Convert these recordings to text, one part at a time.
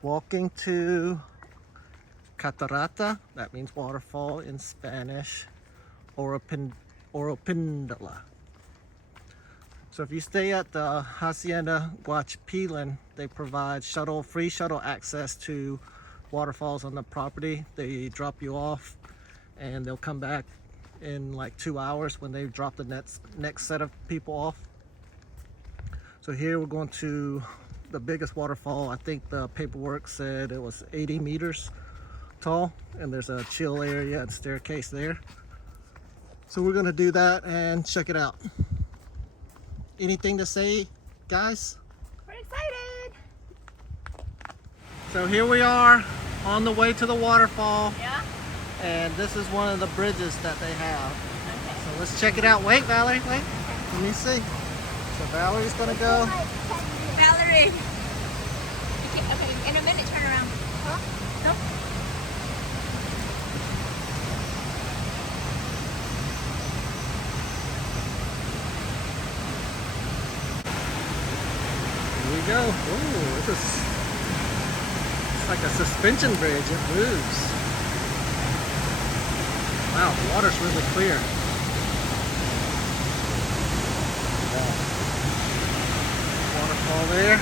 Walking to Catarata, that means waterfall in Spanish, Oropendola. So if you stay at the Hacienda Guachipelin, they provide free shuttle access to waterfalls on the property. They drop you off and they'll come back in like 2 hours when they drop the next set of people off. So here we're going to the biggest waterfall. I think the paperwork said it was 80 meters tall, and there's a chill area and staircase there. So we're gonna do that and check it out. Anything to say, guys? We're excited! So here we are on the way to the waterfall. Yeah? And this is one of the bridges that they have. Okay. So let's check it out. Wait, Valerie, wait. Let me see. So Valerie's gonna go. Valerie! Okay, in a minute, turn around. Huh? No? Here we go. Ooh, it's like a suspension bridge. It moves. Wow, the water's really clear. Wow. Waterfall there.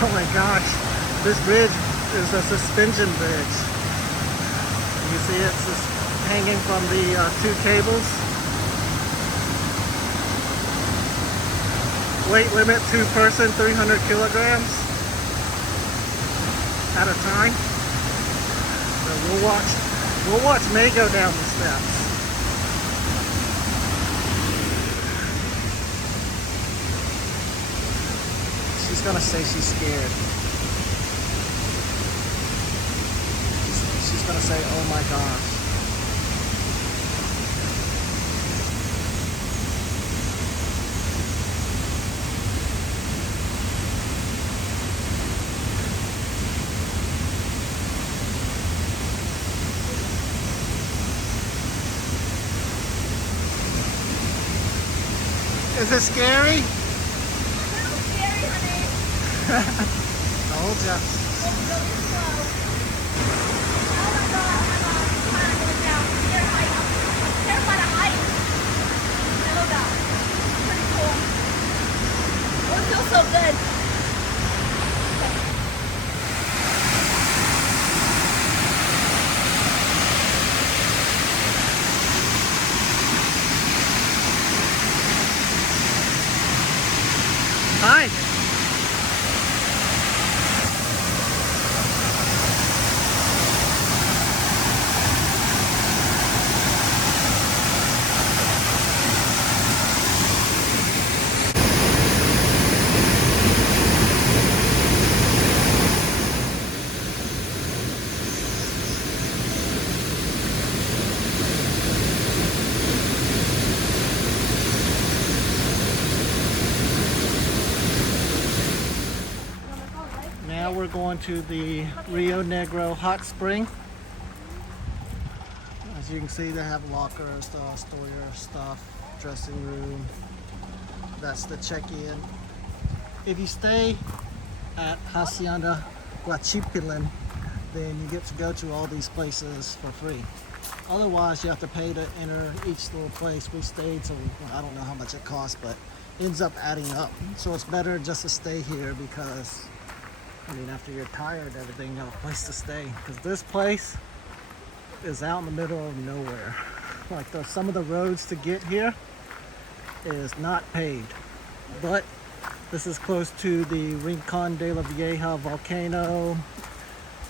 Oh my gosh, this bridge is a suspension bridge. You see it's just hanging from the 2 cables. Weight limit 2 person, 300 kilograms at a time. So we'll watch May go down the steps. She's gonna say she's scared. She's gonna say, oh my gosh. Is it scary? A little scary, honey. Told ya. It's really slow. Oh my god, I'm kind of going down. I'm terrified of heights. I know that. It's pretty cool. Oh, it feels so good. Hi. Now we're going to the Rio Negro hot spring. As you can see, they have lockers, store your stuff, dressing room. That's the check-in. If you stay at Hacienda Guachipelin, then you get to go to all these places for free. Otherwise, you have to pay to enter each little place. We stayed, so I don't know how much it costs, but it ends up adding up. So it's better just to stay here because, I mean, after you're tired, everything, you have a place to stay. Because this place is out in the middle of nowhere. Like some of the roads to get here is not paved. But this is close to the Rincon de la Vieja volcano.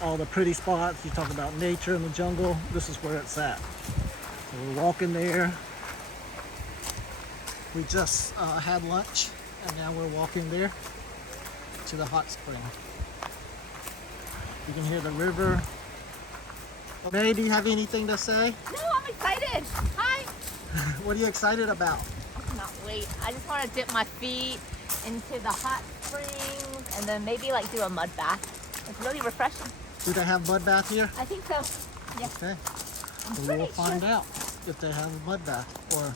All the pretty spots. You talk about nature in the jungle. This is where it's at. So we're walking there. We just had lunch and now we're walking there to the hot spring. You can hear the river. May, do you have anything to say? No, I'm excited. Hi. What are you excited about? I cannot wait. I just want to dip my feet into the hot springs and then maybe like do a mud bath. It's really refreshing. Do they have mud bath here? I think so. Yeah. Okay. I'm So pretty we'll find sure. out if they have a mud bath. Or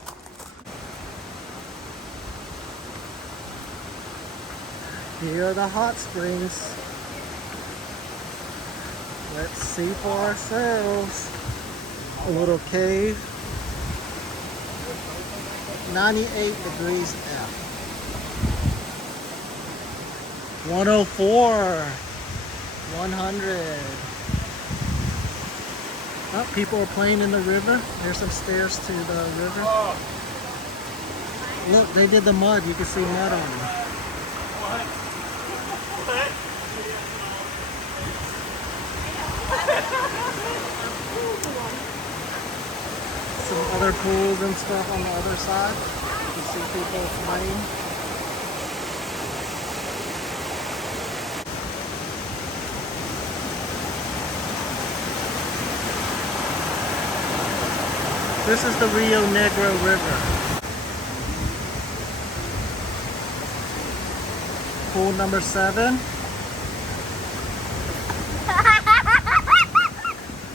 Here are the hot springs. Let's see for ourselves. A little cave. 98 degrees F. 104. 100. Oh, people are playing in the river. There's some stairs to the river. Look, they did the mud. You can see mud on them. Some other pools and stuff on the other side. You can see people playing. This is the Rio Negro River. Pool number 7.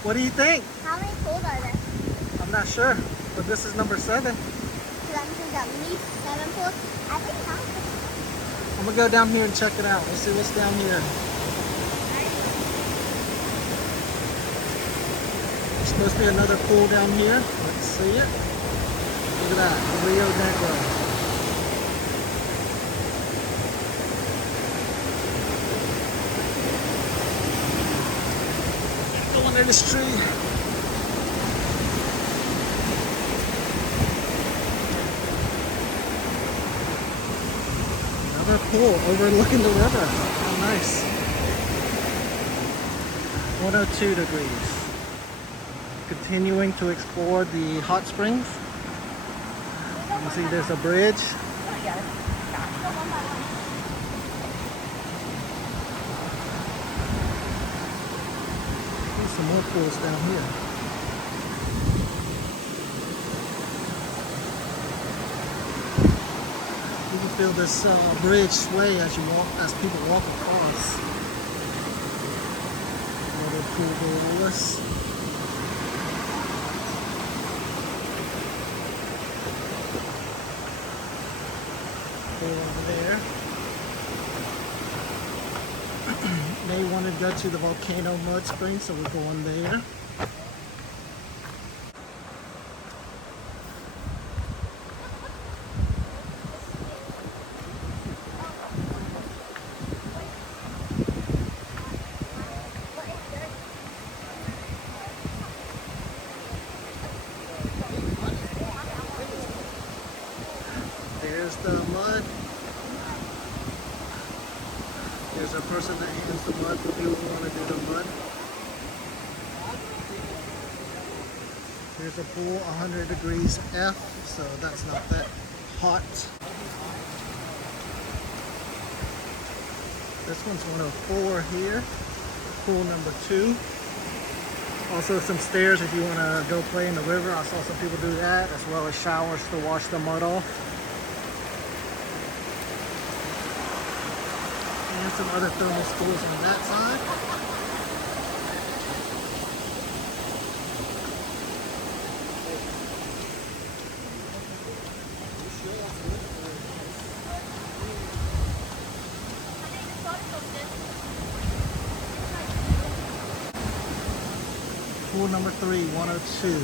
What do you think? How many pools are there? I'm not sure, but this is number 7. That means at least 7 pools. I think how many? I'm gonna go down here and check it out. Let's see what's down here. There's supposed to be another pool down here. Let's see it. Look at that, the Rio Negro. Go under this tree. Another pool overlooking the river. How nice. 102 degrees. Continuing to explore the hot springs. You can see there's a bridge. There's some more pools down here. You can feel this bridge sway as you walk, as people walk across. Another pool below us. Over there. They wanted to go to the volcano mud spring, so we're going there. There's the mud. There's a person that hands the mud for people who want to do the mud. There's a pool 100 degrees F, so that's not that hot. This one's 104 here. Pool number 2. Also some stairs if you want to go play in the river. I saw some people do that, as well as showers to wash the mud off. And some other thermal schools on that side. Pool number 3, 102.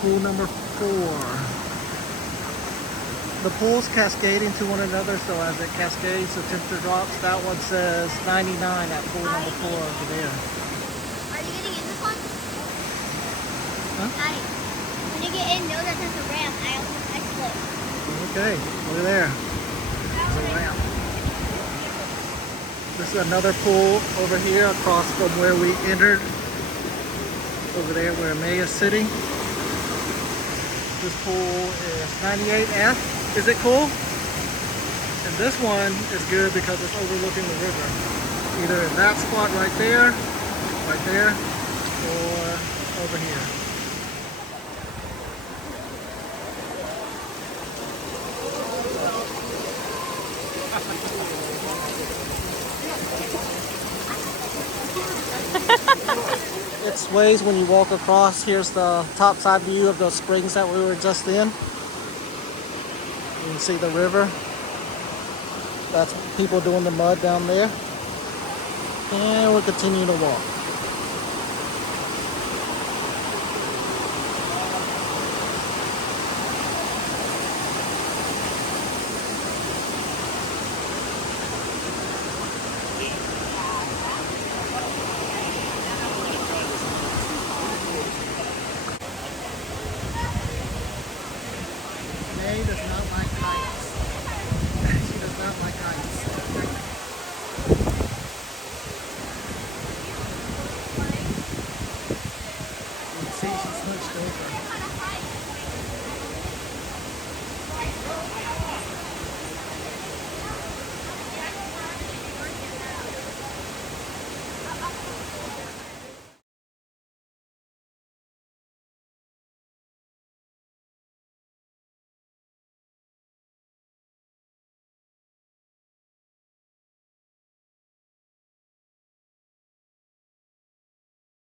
Pool number 4. The pools cascade into one another, so as it cascades, the temperature drops. That one says 99 at pool number 4 over there. Are you getting in this one? Huh? Daddy, when you get in, know that there's a ramp. I split. Okay, over there. There's a ramp. This is another pool over here across from where we entered. Over there where May is sitting. This pool is 98F. Is it cool? And this one is good because it's overlooking the river. Either in that spot right there, or over here. It sways when you walk across. Here's the top side view of the springs that we were just in. You can see the river. That's people doing the mud down there. And we'll continue to walk. May does not like heights. She does not like heights.